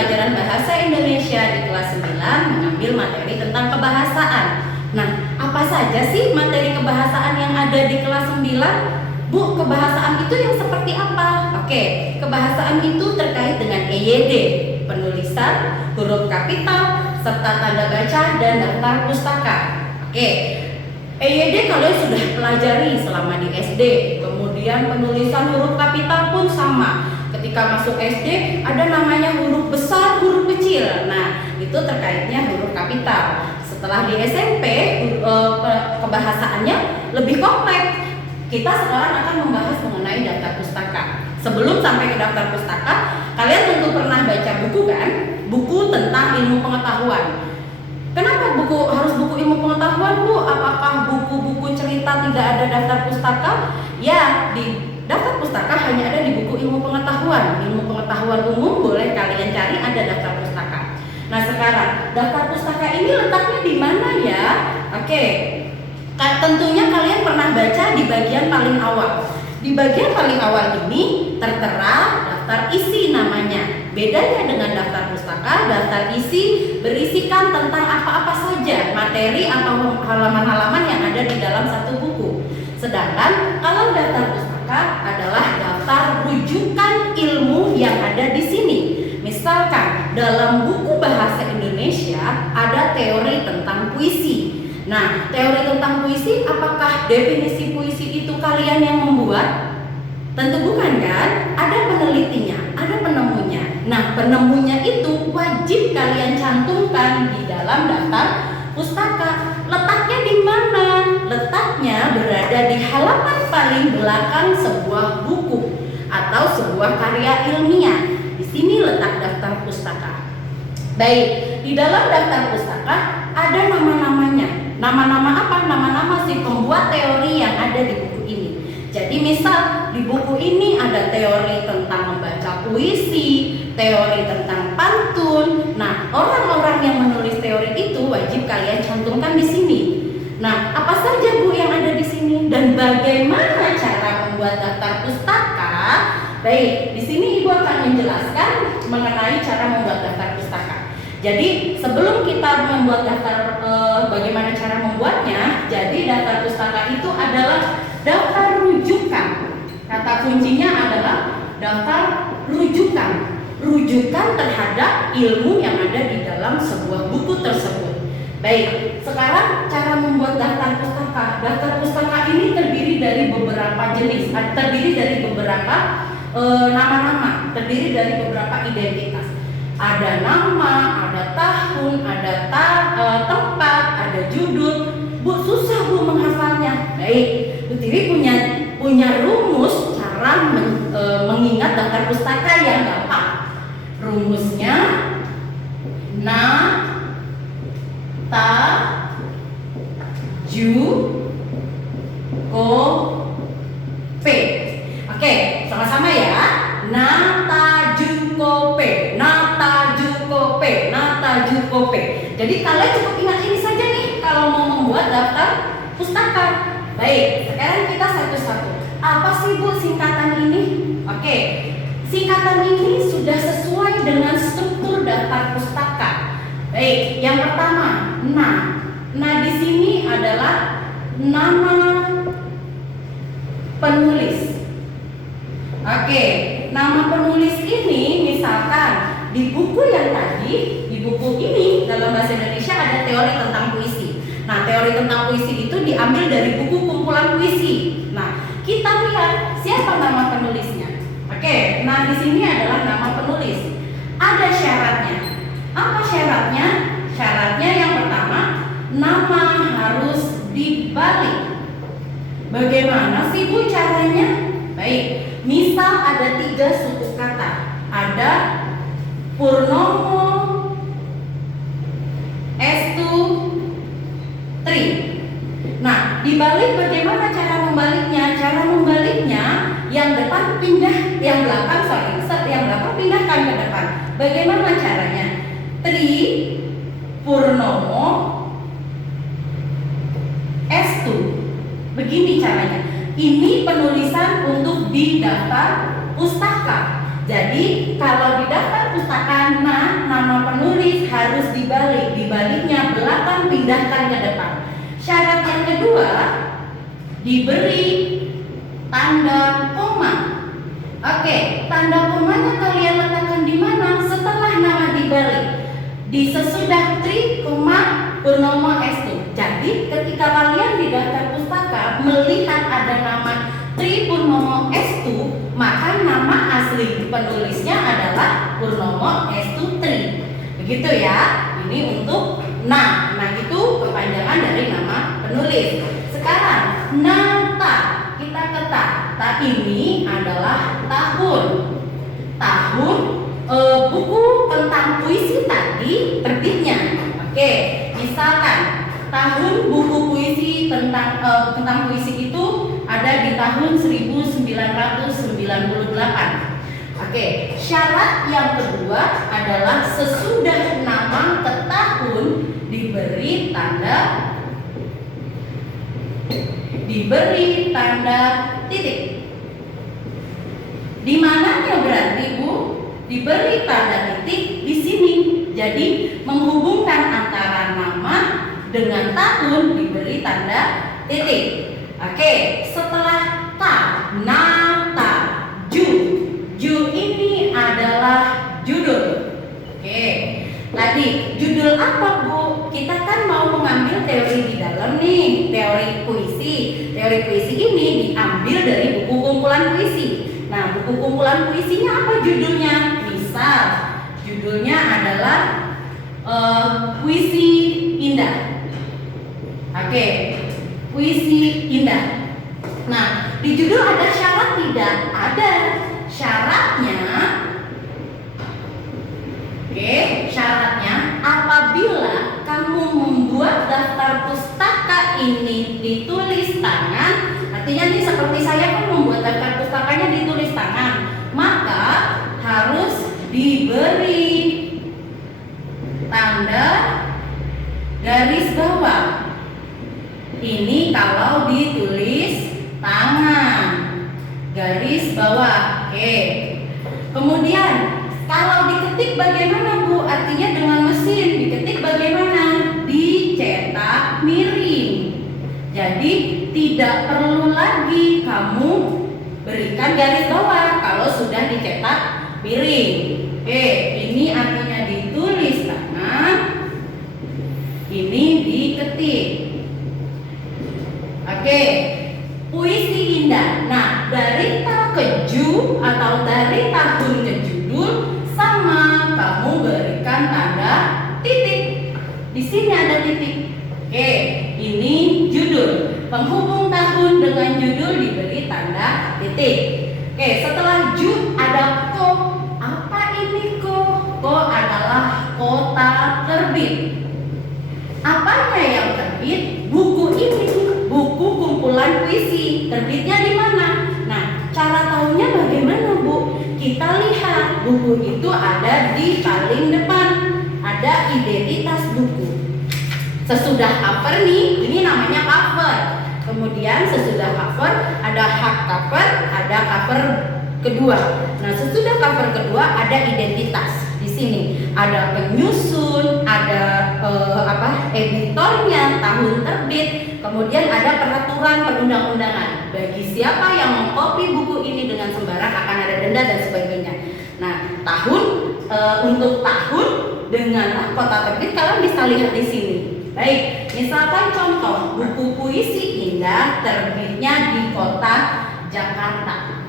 pelajaran Bahasa Indonesia di kelas 9 mengambil materi tentang kebahasaan. Nah, apa saja sih materi kebahasaan yang ada di kelas 9? Bu, kebahasaan itu yang seperti apa? Oke, kebahasaan itu terkait dengan EYD, penulisan, huruf kapital, serta tanda baca dan daftar pustaka. Oke, EYD kalian sudah pelajari selama di SD. Kemudian penulisan huruf kapital pun sama. Ketika masuk SD ada namanya huruf besar, huruf kecil. Nah, itu terkaitnya huruf kapital. Setelah di SMP kebahasaannya lebih kompleks. Kita sekarang akan membahas mengenai daftar pustaka. Sebelum sampai ke daftar pustaka, kalian tentu pernah baca buku kan? Buku tentang ilmu pengetahuan. Kenapa harus buku ilmu pengetahuan, Bu? Apakah buku-buku cerita tidak ada daftar pustaka? Ya, di daftar pustaka hanya ada di buku ilmu pengetahuan. Ilmu pengetahuan umum boleh kalian cari, ada daftar pustaka. Nah, sekarang daftar pustaka ini letaknya di mana ya? Oke. Tentunya kalian pernah baca di bagian paling awal. Di bagian paling awal ini tertera daftar isi namanya. Bedanya dengan daftar pustaka, daftar isi berisikan tentang apa-apa saja materi atau halaman-halaman yang ada di dalam satu buku. Sedangkan kalau daftar pustaka adalah daftar rujukan ilmu yang ada di sini. Misalkan dalam buku Bahasa Indonesia ada teori tentang puisi. Nah, teori tentang puisi, apakah definisi puisi itu kalian yang membuat? Tentu bukan kan? Ada penelitinya, ada penemunya. Nah, penemunya itu wajib kalian cantumkan di dalam daftar pustaka. Letaknya di mana? Letaknya berada di halaman paling belakang sebuah buku atau sebuah karya ilmiah. Di sini letak daftar pustaka. Baik, di dalam daftar pustaka ada nama-namanya. Nama-nama apa? Nama-nama si pembuat teori yang ada di buku ini. Jadi misal di buku ini ada teori tentang membaca puisi, teori tentang pantun. Nah, orang-orang yang menulis teori itu wajib kalian cantumkan di sini. Nah, apa saja Bu yang ada di sini dan bagaimana cara membuat daftar pustaka? Baik, di sini Ibu akan menjelaskan mengenai cara membuat daftar pustaka. Jadi sebelum kita membuat daftar bagaimana cara membuatnya, jadi daftar pustaka itu adalah daftar rujukan. Kata kuncinya adalah daftar rujukan. Rujukan terhadap ilmu yang ada di dalam sebuah buku tersebut. Baik, sekarang cara membuat daftar pustaka. Daftar pustaka ini terdiri dari beberapa jenis, terdiri dari beberapa nama-nama, terdiri dari beberapa identitas. Ada nama, ada tahun, ada tempat, ada judul. Bu, susah Bu menghafalnya. Baik, Bu Tiwi punya rumus cara mengingat daftar pustaka yang gampang. Rumusnya na, ta, ju, ko, pe. Oke, sama-sama ya. Na, ta, ju, ko, pe. Na, ta, ju, ko, pe. Na, ta, ju, ko, pe. Jadi kalian cukup ingat ini saja nih kalau mau membuat daftar pustaka. Baik, sekarang kita satu-satu. Apa sih Bu singkatan ini? Oke, singkatan ini sudah sesuai dengan struktur daftar pustaka. Baik, yang pertama, nah. Nah, di sini adalah nama penulis. Oke, nama penulis ini misalkan di buku yang tadi, di buku ini dalam bahasa Indonesia ada teori tentang puisi. Nah, teori tentang puisi itu diambil dari buku kumpulan puisi. Nah, kita lihat siapa nama penulisnya. Oke, nah di sini adalah nama penulis. Ada syaratnya. Apa syaratnya? Syaratnya yang pertama, nama harus dibalik. Bagaimana sih Bu caranya? Baik, misal ada 3 suku kata. Ada Purnomo, Estu, Tri. Nah, dibalik bagaimana cara membaliknya? Cara membaliknya yang depan pindah, yang belakang pindahkan ke depan. Bagaimana caranya? Tri, Purnomo, Estu. Begini caranya. Ini penulisan untuk di daftar pustaka. Jadi kalau di daftar pustaka nama penulis harus dibalik, dibaliknya belakang pindahkan ke depan. Syarat yang kedua, diberi tanda koma. Oke, tanda komanya kalian letakkan di mana? Setelah nama dibalik, di sesudah Tri, Purnomo Estu. Jadi ketika kalian di daftar pustaka melihat ada nama Tri Purnomo Estu, maka nama asli penulisnya adalah Purnomo Estu Tri. Begitu ya. Ini untuk nah itu perpanjangan dari nama penulis. Sekarang nata, kita ke ta ini adalah tahun. Buku tentang puisi tadi terbitnya. Oke, misalkan tahun buku puisi tentang puisi itu ada di tahun 1998. Oke, syarat yang kedua adalah sesudah nama ke tahun diberi tanda titik. Di mananya berarti Bu? Diberi tanda titik di sini. Jadi menghubungkan antara nama dengan tahun diberi tanda titik. Oke, setelah ta, nata, ju ini adalah judul. Oke, tadi judul apa Bu? Kita kan mau mengambil teori di dalam nih, teori puisi. Teori puisi ini diambil dari buku kumpulan puisi. Nah, buku kumpulan puisinya apa judulnya? Misal, judulnya adalah Puisi Indah. Oke, Puisi Indah. Nah, di judul ada syarat tidak? Ada. Syaratnya apabila kamu membuat daftar pustaka ini ditulis tangan, artinya ini seperti saya kan membuat daftar pustakanya ditulis tangan, maka harus diberi tanda garis bawah. Ini kalau ditulis tangan, garis bawah. Oke. Kemudian kalau diketik bagaimana Bu? Artinya dengan mesin diketik bagaimana? Dicetak miring. Jadi tidak perlu lagi kamu berikan garis bawah kalau sudah dicetak miring. Oke, ini artinya ditulis tangan, ini diketik. Oke, puisi indah. Nah, dari ta ke ju atau dari tahun ke judul sama, kamu berikan tanda titik. Di sini ada titik. Oke, ini judul. Penghubung tahun dengan judul diberi tanda titik. Oke, setelah ju ada ko. Apa ini ko? Ko adalah kota terbit. Apanya yang terbit? Buku ini, buku kumpulan puisi. Terbitnya di mana? Nah, cara tahunya bagaimana Bu? Kita lihat buku itu ada di paling depan, ada identitas buku. Sesudah cover nih, ini namanya cover. Kemudian sesudah cover ada hak cover, ada cover kedua. Nah, sesudah cover kedua ada identitas. Di sini ada penyusun, ada editornya, tahun terbit, kemudian ada peraturan perundang-undangan. Bagi siapa yang mengcopy buku ini dengan sembarang akan ada denda dan sebagainya. Nah, untuk tahun dengan kota terbit kalian bisa lihat di sini. Baik, misalkan contoh buku puisi indah terbitnya di kota Jakarta.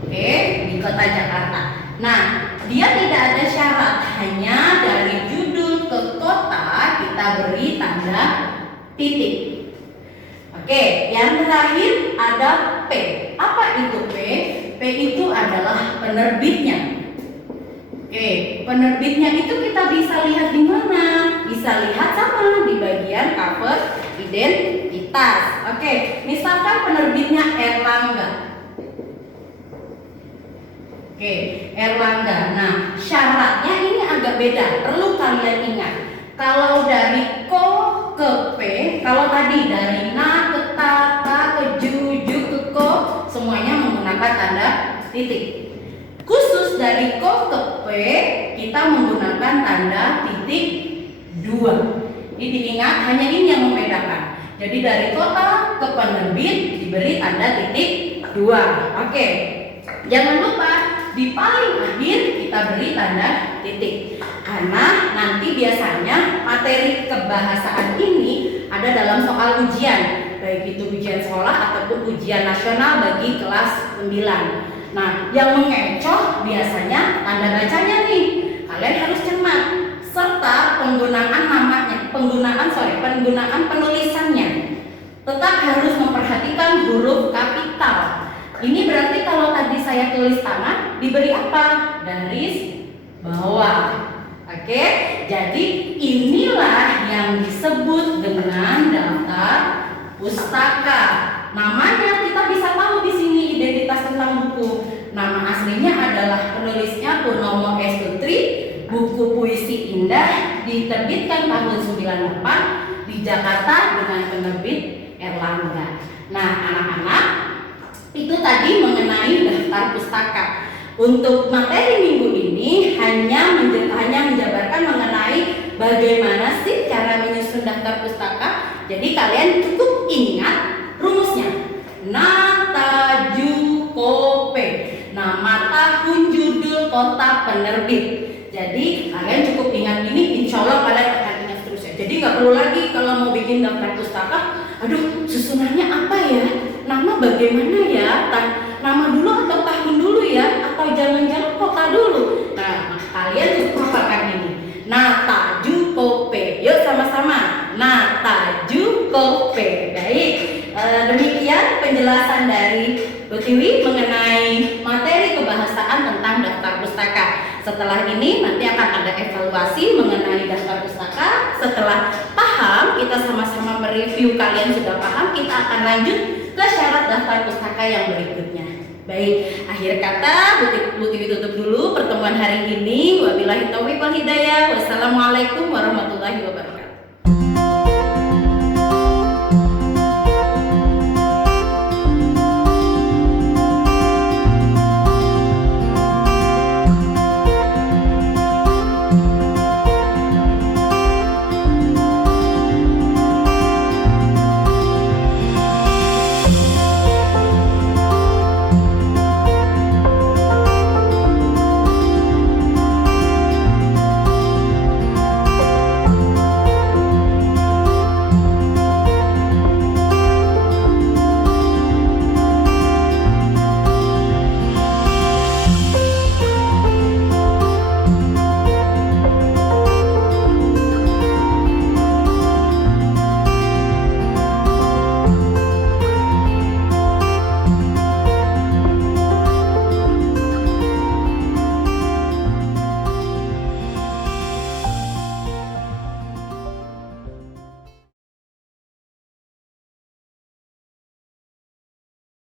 Oke, di kota Jakarta. Nah, dia tidak ada syarat, hanya dari judul ke kota kita beri tanda titik. Oke, yang terakhir ada P. Apa itu P? P itu adalah penerbitnya. Oke, penerbitnya itu kita bisa lihat di mana? Bisa lihat sama di bagian cover identitas. Oke, misalkan penerbitnya Erlangga. Oke, Erlangga. Nah, syaratnya ini agak beda, perlu kalian ingat. Kalau dari ko ke p, kalau tadi dari na ke ta ke ju ke ko, semuanya menggunakan tanda titik. Khusus dari ko ke P kita menggunakan tanda titik 2. Ini diingat, hanya ini yang membedakan. Jadi dari kota ke penerbit diberi tanda titik 2. Oke. Jangan lupa di paling akhir kita beri tanda titik. Karena nanti biasanya materi kebahasaan ini ada dalam soal ujian, baik itu ujian sekolah ataupun ujian nasional bagi kelas 9. Nah, yang mengecoh biasanya tanda bacanya nih. Kalian harus cermat serta penggunaan penulisannya. Tetap harus memperhatikan huruf kapital. Ini berarti kalau tadi saya tulis tangan, diberi apa? Garis bawah. Oke, jadi inilah yang disebut dengan daftar pustaka. Namanya kita bisa tahu di sini identitas tentang buku. Nama aslinya adalah penulisnya Purnomo S. Putri. Buku Puisi Indah diterbitkan tahun 98 di Jakarta dengan penerbit Erlangga. Nah, anak-anak, itu tadi mengenai daftar pustaka. Untuk materi minggu ini hanya menjabarkan mengenai bagaimana sih cara menyusun daftar pustaka. Jadi kalian cukup ingat rumusnya. Nata ju kope, nama, tahun, judul, kota, penerbit. Jadi kalian cukup ingat ini, insya Allah kalian akan ingat terus ya. Jadi nggak perlu lagi kalau mau bikin daftar pustaka, aduh susunannya apa ya, nama bagaimana ya, nama dulu atau tahun dulu ya, atau jangan-jangan kota dulu. Nah, kalian cukup hafalkan ini. Nata ju kope, yuk sama-sama. Nata ju kope. Baik, demikian penjelasan dari Bu Tiwi mengenai materi kebahasaan tentang daftar pustaka. Setelah ini nanti akan ada evaluasi mengenai daftar pustaka. Setelah paham, kita sama-sama mereview, kalian sudah paham, kita akan lanjut ke syarat daftar pustaka yang berikutnya. Baik, akhir kata Bu Tiwi tutup dulu pertemuan hari ini. Wabillahi taufiq wal hidayah. Wassalamualaikum warahmatullahi wabarakatuh.